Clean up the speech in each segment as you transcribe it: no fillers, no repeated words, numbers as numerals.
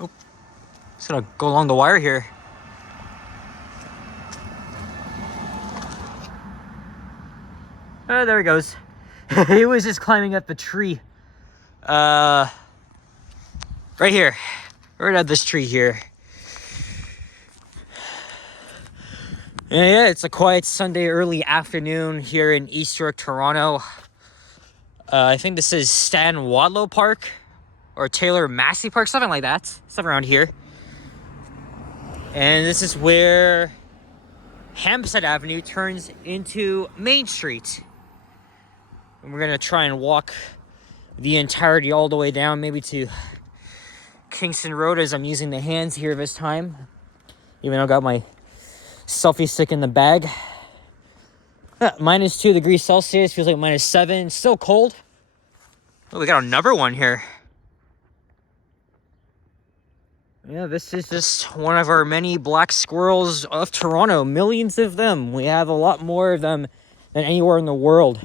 Oh, just gonna go along the wire here. Oh, there he goes. He was just climbing up the tree. Right here. Right at this tree here. And yeah, it's a quiet Sunday early afternoon here in East York, Toronto. I think this is Stan Wadlow Park or Taylor Massey Park, something like that. Something around here. And this is where Hampstead Avenue turns into Main Street. And we're gonna try and walk the entirety all the way down, maybe to Kingston Road, as I'm using the hands here this time. Even though I got my selfie stick in the bag. -2 degrees Celsius, feels like -7. Still cold. Oh, we got another one here. Yeah, this is just one of our many black squirrels of Toronto. Millions of them. We have a lot more of them than anywhere in the world.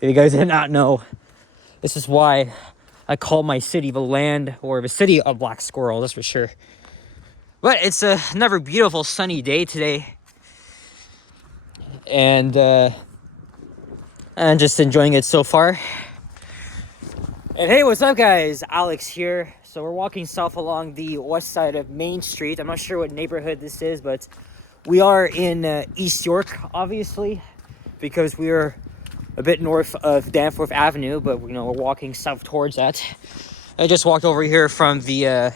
If you guys did not know, this is why I call my city the land, or the city of black squirrel, that's for sure. But it's another beautiful sunny day today. And I'm just enjoying it so far. And hey, what's up guys? Alex here. So we're walking south along the west side of Main Street. I'm not sure what neighborhood this is, but we are in East York, obviously, because we are a bit north of Danforth Avenue, but you know, we're walking south towards that. I just walked over here from the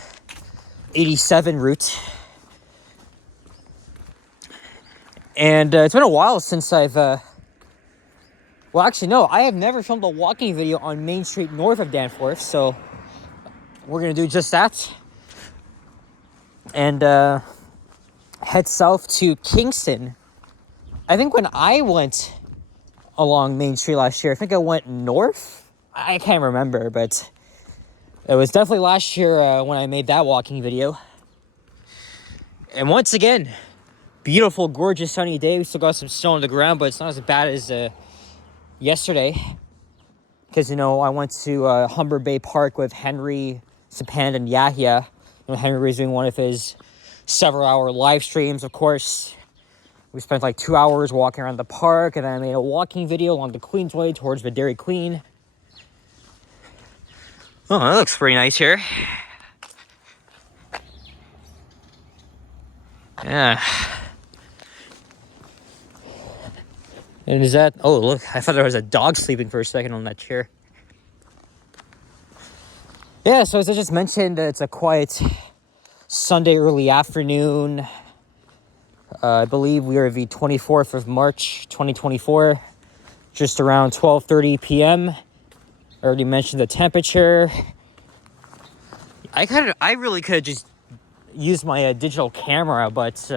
87 route. And it's been a while since I've well, actually, no, I have never filmed a walking video on Main Street north of Danforth, so we're going to do just that. And head south to Kingston. I think when I went along Main Street last year, I think I went north. I can't remember, but it was definitely last year when I made that walking video. And once again, beautiful, gorgeous, sunny day. We still got some snow on the ground, but it's not as bad as yesterday, because you know I went to Humber Bay Park with Henry, Sapand, and Yahya. You know, Henry was doing one of his several-hour live streams. Of course, we spent like 2 hours walking around the park, and then I made a walking video along the Queensway towards the Dairy Queen. Oh, that looks pretty nice here. Yeah. And is that... Oh, look. I thought there was a dog sleeping for a second on that chair. Yeah, so as I just mentioned, it's a quiet Sunday early afternoon. I believe we are the 24th of March, 2024. Just around 12:30 p.m. I already mentioned the temperature. I really could have just used my digital camera, but...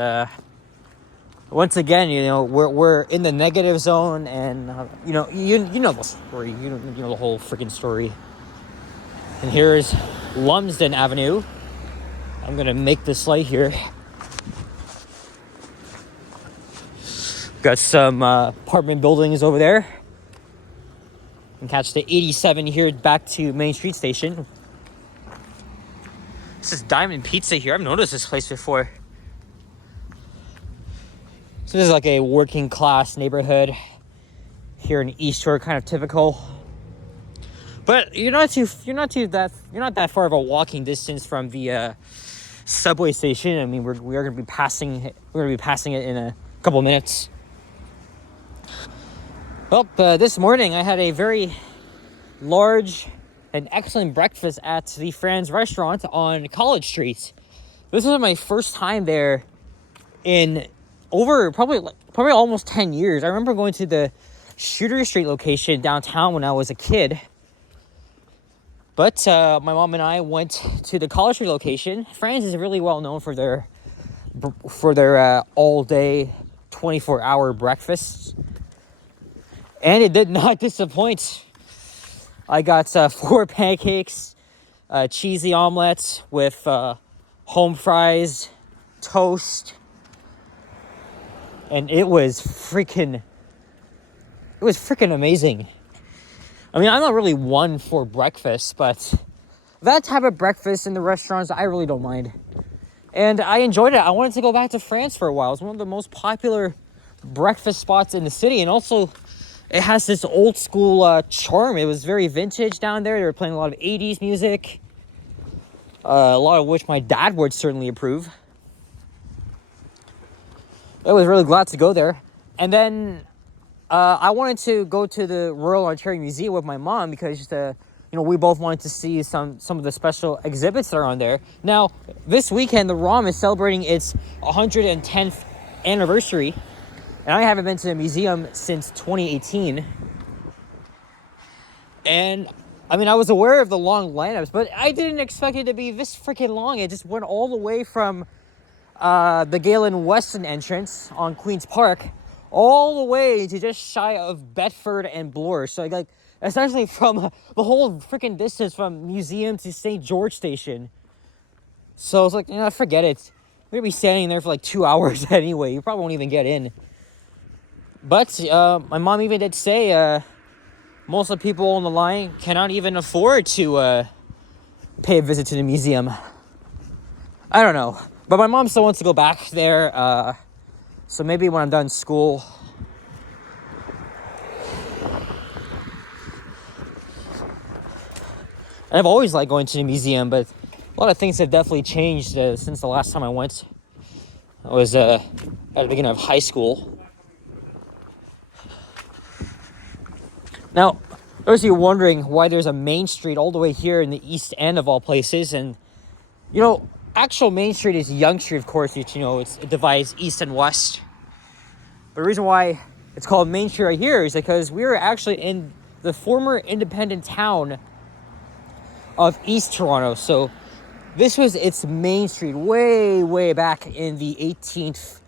once again, you know, we're in the negative zone, and you know the story. You know the whole freaking story. And here's Lumsden Avenue. I'm gonna make this light here. Got some apartment buildings over there. And catch the 87 here back to Main Street Station. This is Diamond Pizza here. I've noticed this place before. So this is like a working class neighborhood here in East York, kind of typical. But you're not that far of a walking distance from the subway station. I mean, we are going to be passing it in a couple minutes. Well, this morning I had a very large and excellent breakfast at the Fran's restaurant on College Street. This was my first time there in over probably almost 10 years. I remember going to the Shooter Street location downtown when I was a kid. But my mom and I went to the College Street location. Fran's is really well known for their all-day, 24-hour breakfasts. And it did not disappoint. I got 4 pancakes, cheesy omelets with home fries, toast, and it was freaking amazing. I mean, I'm not really one for breakfast, but that type of breakfast in the restaurants, I really don't mind. And I enjoyed it. I wanted to go back to France for a while. It's one of the most popular breakfast spots in the city. And also, it has this old school charm. It was very vintage down there. They were playing a lot of 80s music. A lot of which my dad would certainly approve. I was really glad to go there. And then I wanted to go to the Royal Ontario Museum with my mom because we both wanted to see some of the special exhibits that are on there. Now, this weekend, the ROM is celebrating its 110th anniversary, and I haven't been to the museum since 2018. And, I mean, I was aware of the long lineups, but I didn't expect it to be this freaking long. It just went all the way from the Galen Weston entrance on Queen's Park all the way to just shy of Bedford and Bloor. So, like, essentially from the whole freaking distance from museum to St. George Station. So I was like, forget it. We're going to be standing there for like 2 hours anyway. You probably won't even get in. But my mom even did say most of the people on the line cannot even afford to pay a visit to the museum. I don't know. But my mom still wants to go back there. So maybe when I'm done school... And I've always liked going to the museum, but a lot of things have definitely changed since the last time I went. I was at the beginning of high school. Now, those of you wondering why there's a main street all the way here in the East End of all places, and actual Main Street is Yonge Street, of course. It divides east and west. But the reason why it's called Main Street right here is because we were actually in the former independent town of East Toronto. So this was its main street way, way back in the 18th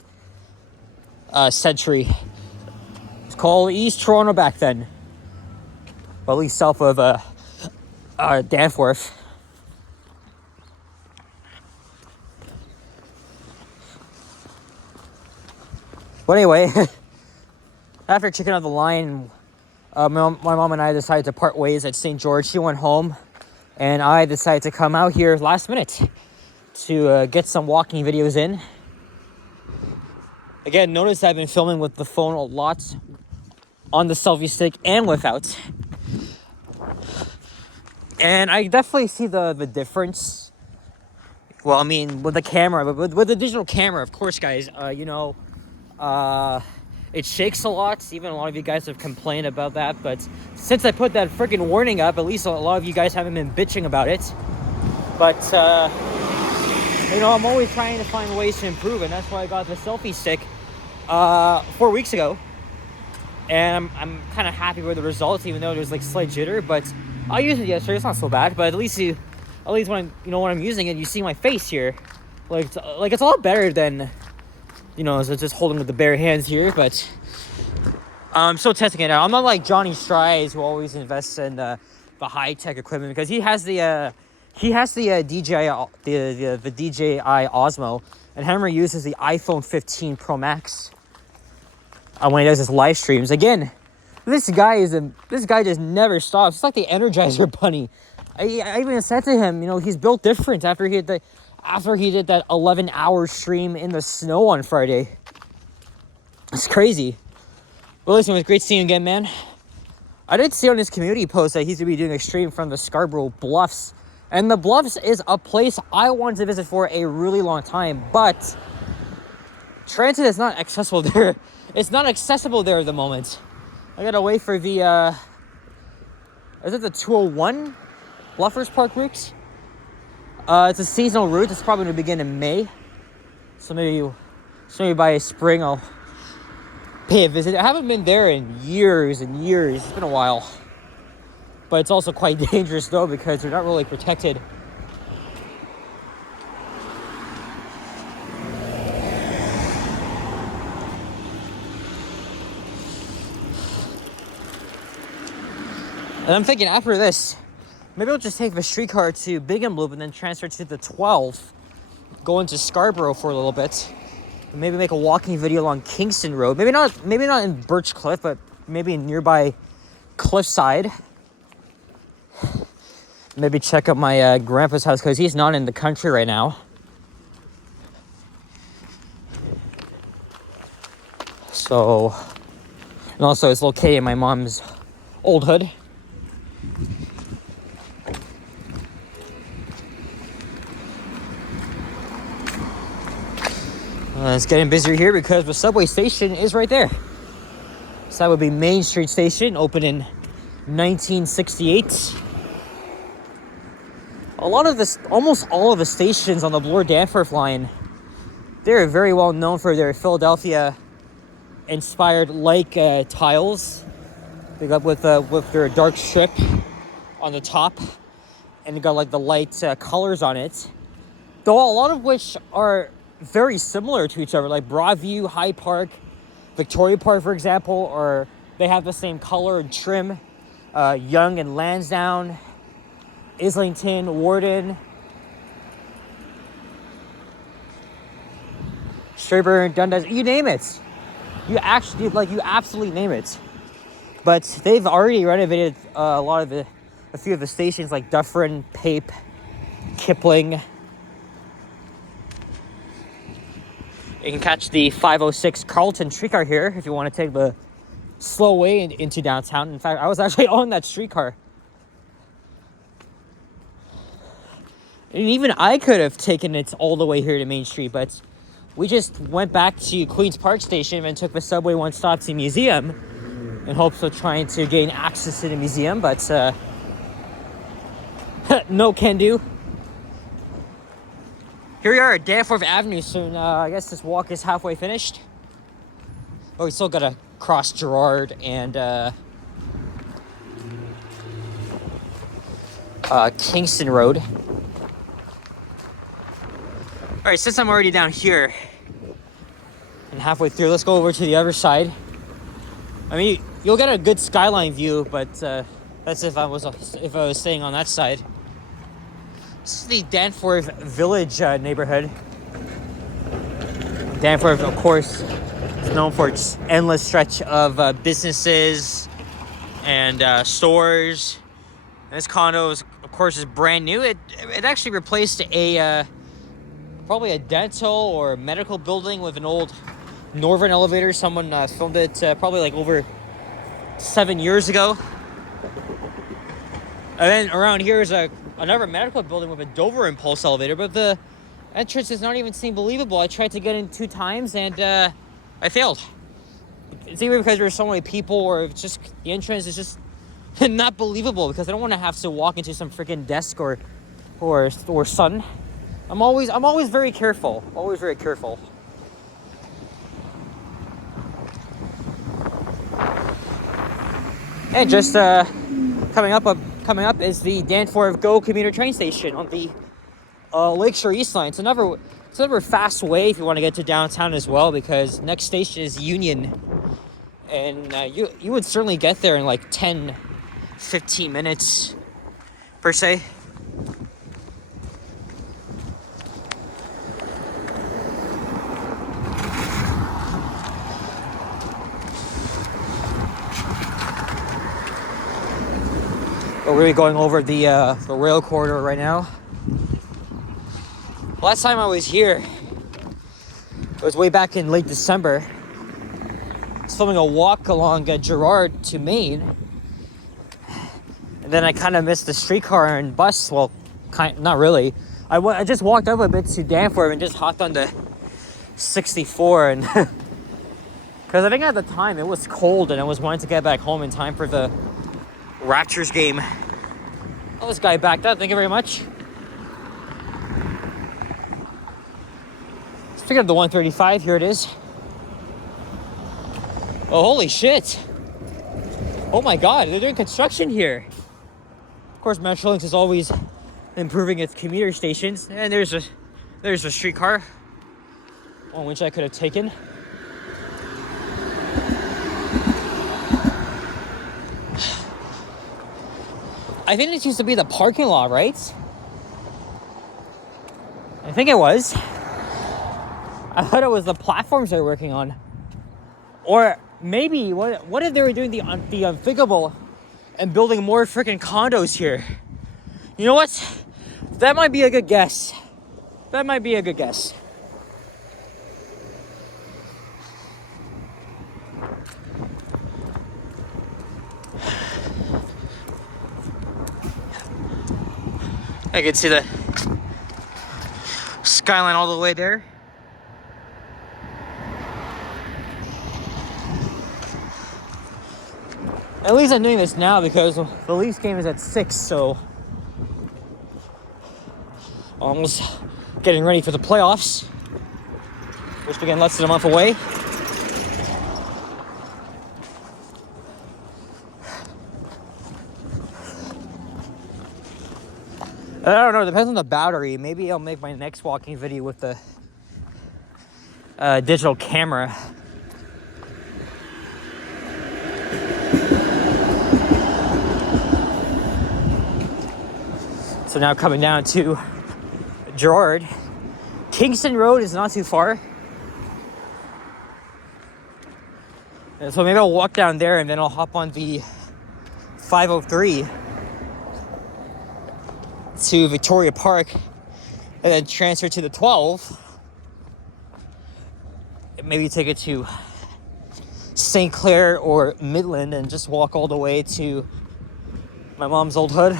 century. It's called East Toronto back then. Well, at least south of Danforth. But anyway, after checking out the line, my mom and I decided to part ways at St. George. She went home. And I decided to come out here last minute to get some walking videos in. Again, notice I've been filming with the phone a lot on the selfie stick and without. And I definitely see the difference. Well, I mean, with the camera, but with the digital camera, of course, guys, it shakes a lot. Even a lot of you guys have complained about that. But since I put that freaking warning up, at least a lot of you guys haven't been bitching about it. But, I'm always trying to find ways to improve. And that's why I got the selfie stick 4 weeks ago. And I'm kind of happy with the results, even though there's like slight jitter. But I used it yesterday. It's not so bad. But at least when when I'm using it, you see my face here. It's a lot better than... so just holding with the bare hands here, but I'm still testing it out. I'm not like Johnny Strides, who always invests in the high-tech equipment, because he has the DJI the DJI Osmo, and Henry uses the iPhone 15 Pro Max when he does his live streams. Again, this guy just never stops. It's like the Energizer Bunny. I even said to him, he's built different after he did that 11-hour stream in the snow on Friday. It's crazy. Well, listen, it was great seeing you again, man. I did see on his community post that he's going to be doing a stream from the Scarborough Bluffs. And the Bluffs is a place I wanted to visit for a really long time, but transit is not accessible there. It's not accessible there at the moment. I gotta wait for the, is it the 201 Bluffers Park route? It's a seasonal route. It's probably going to begin in May. So maybe by spring I'll pay a visit. I haven't been there in years and years. It's been a while. But it's also quite dangerous though, because they're not really protected. And I'm thinking after this, maybe I'll just take the streetcar to Bigham Loop and then transfer to the 12, go into Scarborough for a little bit, and maybe make a walking video along Kingston Road. Maybe not in Birchcliff, but maybe in nearby Cliffside. Maybe check out my grandpa's house because he's not in the country right now. So, and also it's located in my mom's old hood. It's getting busier here because the subway station is right there. So that would be Main Street Station, opened in 1968. Almost all of the stations on the Bloor-Danforth line, they're very well known for their Philadelphia-inspired tiles. They got with their dark strip on the top, and they got like the light colors on it. Though a lot of which are very similar to each other, like Broadview, Hyde Park, Victoria Park, for example, or they have the same color and trim. Yonge and Lansdowne, Islington, Warden, Sherburne, Dundas, you name it. You absolutely name it. But they've already renovated a few of the stations like Dufferin, Pape, Kipling. You can catch the 506 Carlton streetcar here if you want to take the slow way into downtown. In fact, I was actually on that streetcar. And even I could have taken it all the way here to Main Street, but we just went back to Queen's Park Station and took the subway one stop to the museum in hopes of trying to gain access to the museum, but no can do. Here we are at Danforth Avenue soon. I guess this walk is halfway finished. Oh, we still gotta cross Gerrard and Kingston Road. All right, since I'm already down here and halfway through, let's go over to the other side. I mean, you'll get a good skyline view, but that's if I was staying on that side. This is the Danforth Village neighborhood. Danforth, of course, is known for its endless stretch of businesses and stores. And this condo, of course, is brand new. It actually replaced probably a dental or medical building with an old Northern elevator. Someone filmed it probably like over 7 years ago. And then around here is another medical building with a Dover impulse elevator, but the entrance does not even seem believable. I tried to get in 2 times and I failed. It's either because there's so many people or it's just the entrance is just not believable because I don't want to have to walk into some freaking desk or sun. I'm always very careful. Always very careful. And just coming up is the Danforth GO commuter train station on the Lakeshore East Line. It's another fast way if you want to get to downtown as well, because next station is Union, and you would certainly get there in like 10-15 minutes per se. We're really going over the rail corridor right now. Last time I was here, it was way back in late December. I was filming a walk along Gerrard to Maine. And then I kind of missed the streetcar and bus. Well, not really. I just walked up a bit to Danforth and just hopped on the 64. And because I think at the time it was cold and I was wanting to get back home in time for the Raptors game. Oh, this guy backed up. Thank you very much. Let's pick up the 135. Here it is. Oh, holy shit. Oh my god, they're doing construction here. Of course, Metrolinx is always improving its commuter stations. And there's a streetcar on which I could have taken. I think this used to be the parking lot, right? I think it was. I thought it was the platforms they were working on. Or maybe, what if they were doing the unthinkable and building more freaking condos here? You know what? That might be a good guess. That might be a good guess. I can see the skyline all the way there. At least I'm doing this now because the Leafs game is at 6, so almost getting ready for the playoffs, which begin less than a month away. I don't know, it depends on the battery. Maybe I'll make my next walking video with the digital camera. So now coming down to Gerard. Kingston Road is not too far. And so maybe I'll walk down there and then I'll hop on the 503 to Victoria Park and then transfer to the 12. And maybe take it to St. Clair or Midland and just walk all the way to my mom's old hood.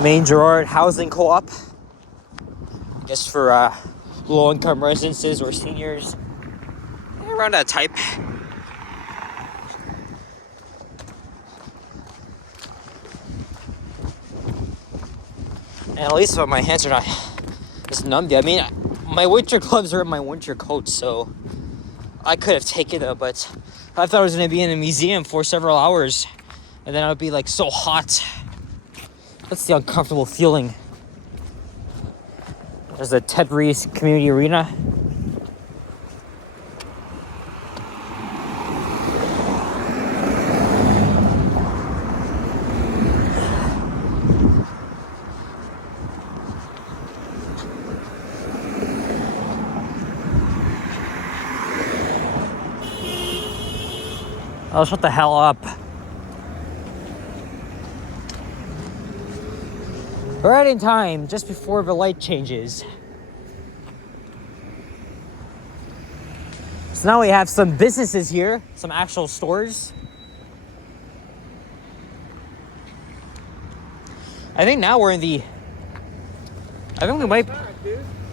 Main Gerard Housing Co-op. I guess for low-income residences or seniors. Around that type. And at least my hands are not just numbed yet. I mean, my winter gloves are in my winter coat, so I could have taken them, but I thought I was going to be in a museum for several hours, and then I would be like so hot. That's the uncomfortable feeling. There's the Ted Reese Community Arena. Oh, shut the hell up. Right in time, just before the light changes. So now we have some businesses here, some actual stores. I think now we're in the... I think we might...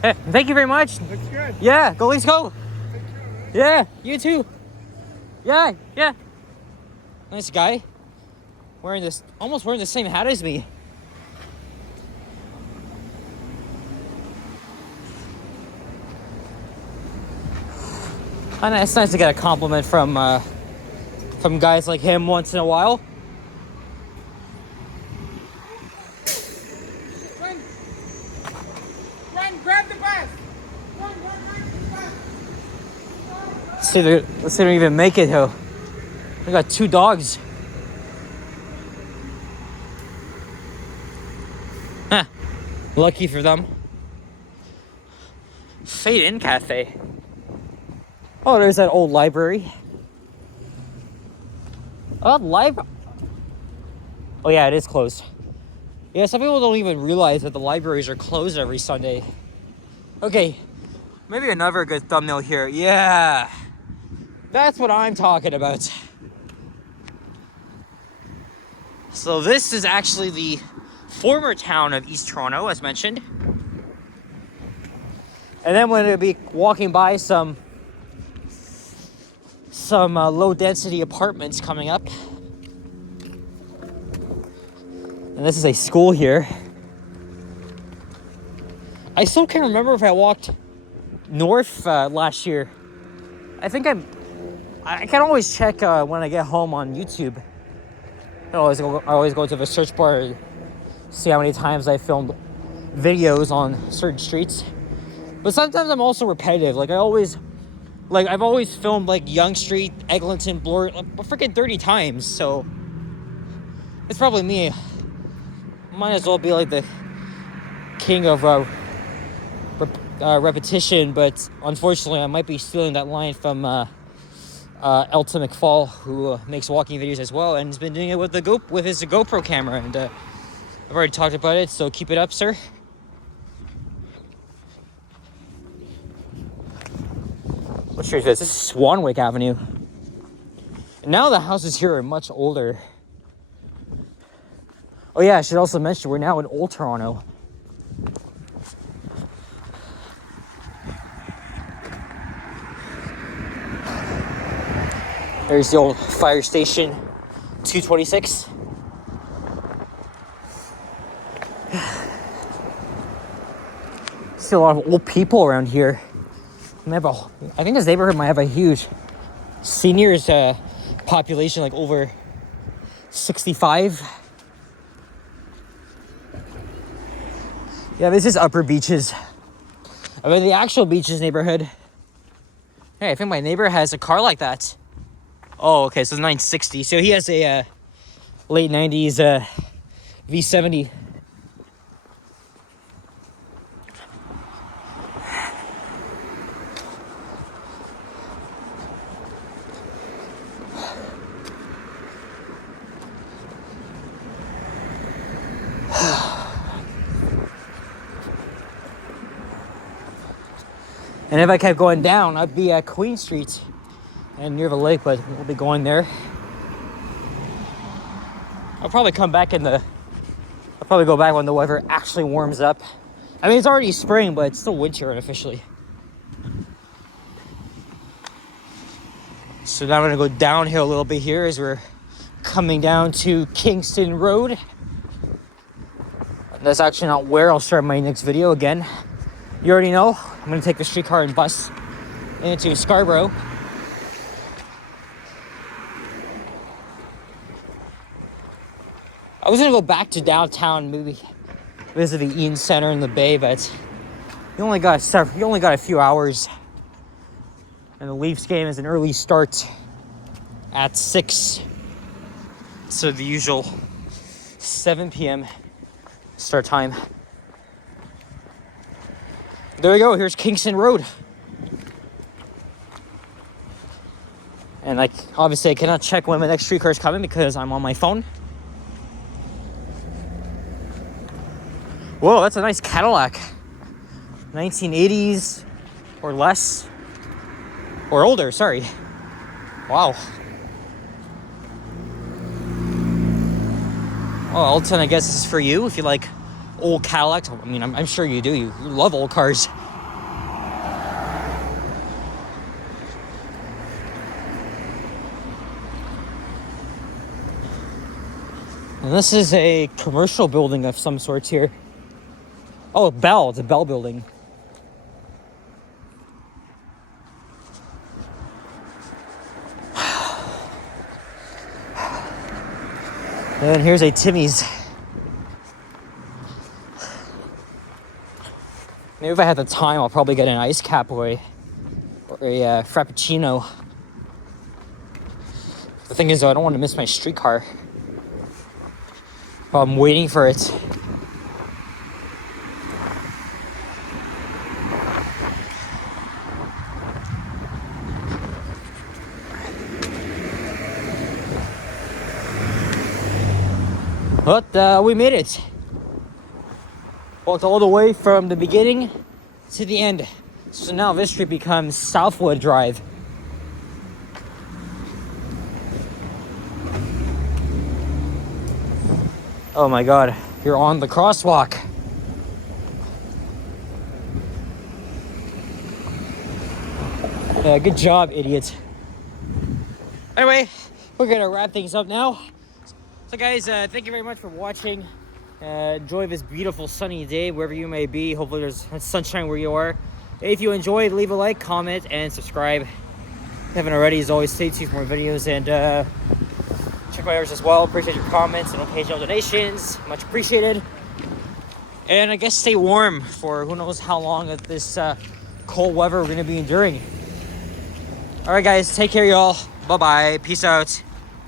Hey, thank you very much. Looks good. Yeah, go, let's go. Yeah, you too. Yeah. Nice guy. Almost wearing the same hat as me. And it's nice to get a compliment from guys like him once in a while. Run, grab the bus. Run, grab the bus. Let's see if they even make it here. We got 2 dogs. Huh. Lucky for them. Fade In Cafe. Oh, there's that old library. Oh, oh yeah, it is closed. Yeah, some people don't even realize that the libraries are closed every Sunday. Okay, maybe another good thumbnail here. Yeah, that's what I'm talking about. So this is actually the former town of East Toronto, as mentioned. And then we're going to be walking by some low-density apartments coming up. And this is a school here. I still can't remember if I walked north last year. I think I can always check when I get home on YouTube. I always go to the search bar and see how many times I filmed videos on certain streets. But sometimes I'm also repetitive. I've always filmed Yonge Street, Eglinton, Bloor, freaking 30 times. So it's probably me. Might as well be the king of repetition, but unfortunately I might be stealing that line from Elton McFall, who makes walking videos as well, and has been doing it with his GoPro camera, and I've already talked about it, so keep it up, sir. What street is this? This is Swanwick Avenue. And now the houses here are much older. Oh yeah, I should also mention we're now in Old Toronto. There's the old fire station, 226. See a lot of old people around here. I think this neighborhood might have a huge seniors population, like over 65. Yeah, this is Upper Beaches. I mean, the actual Beaches neighborhood. Hey, I think my neighbor has a car like that. Oh, okay, so it's 960. So he has a late 90s V70. And if I kept going down, I'd be at Queen Street and near the lake, but we'll be going there. I'll probably go back when the weather actually warms up. I mean, it's already spring, but it's still winter unofficially. So now I'm gonna go downhill a little bit here as we're coming down to Kingston Road. That's actually not where I'll start my next video again. You already know, I'm gonna take the streetcar and bus into Scarborough. I was gonna go back to downtown, maybe visit the Eaton Center in the Bay, but you only got a few hours. And the Leafs game is an early start at 6. So the usual 7 p.m. start time. There we go, here's Kingston Road. And obviously I cannot check when my next streetcar is coming because I'm on my phone. Whoa, that's a nice Cadillac. 1980s or less. Or older, sorry. Wow. Well, Alton, I guess this is for you if you like old Cadillacs. I mean, I'm sure you do. You love old cars. And this is a commercial building of some sorts here. Oh, Bell. It's a Bell building. And here's a Timmy's. Maybe if I had the time, I'll probably get an ice cap or a Frappuccino. The thing is, though, I don't want to miss my streetcar. I'm waiting for it. But we made it. Walked all the way from the beginning to the end. So now this street becomes Southwood Drive. Oh my god, you're on the crosswalk. Yeah, good job, idiot. Anyway, we're gonna wrap things up now. So guys, thank you very much for watching. Enjoy this beautiful sunny day wherever you may be. Hopefully there's sunshine where you are. If you enjoyed, leave a like, comment, and subscribe. If you haven't already, as always, stay tuned for more videos, and check my others as well. Appreciate your comments and occasional donations. Much appreciated. And I guess stay warm for who knows how long of this cold weather we're going to be enduring. Alright guys, take care y'all. Bye-bye. Peace out.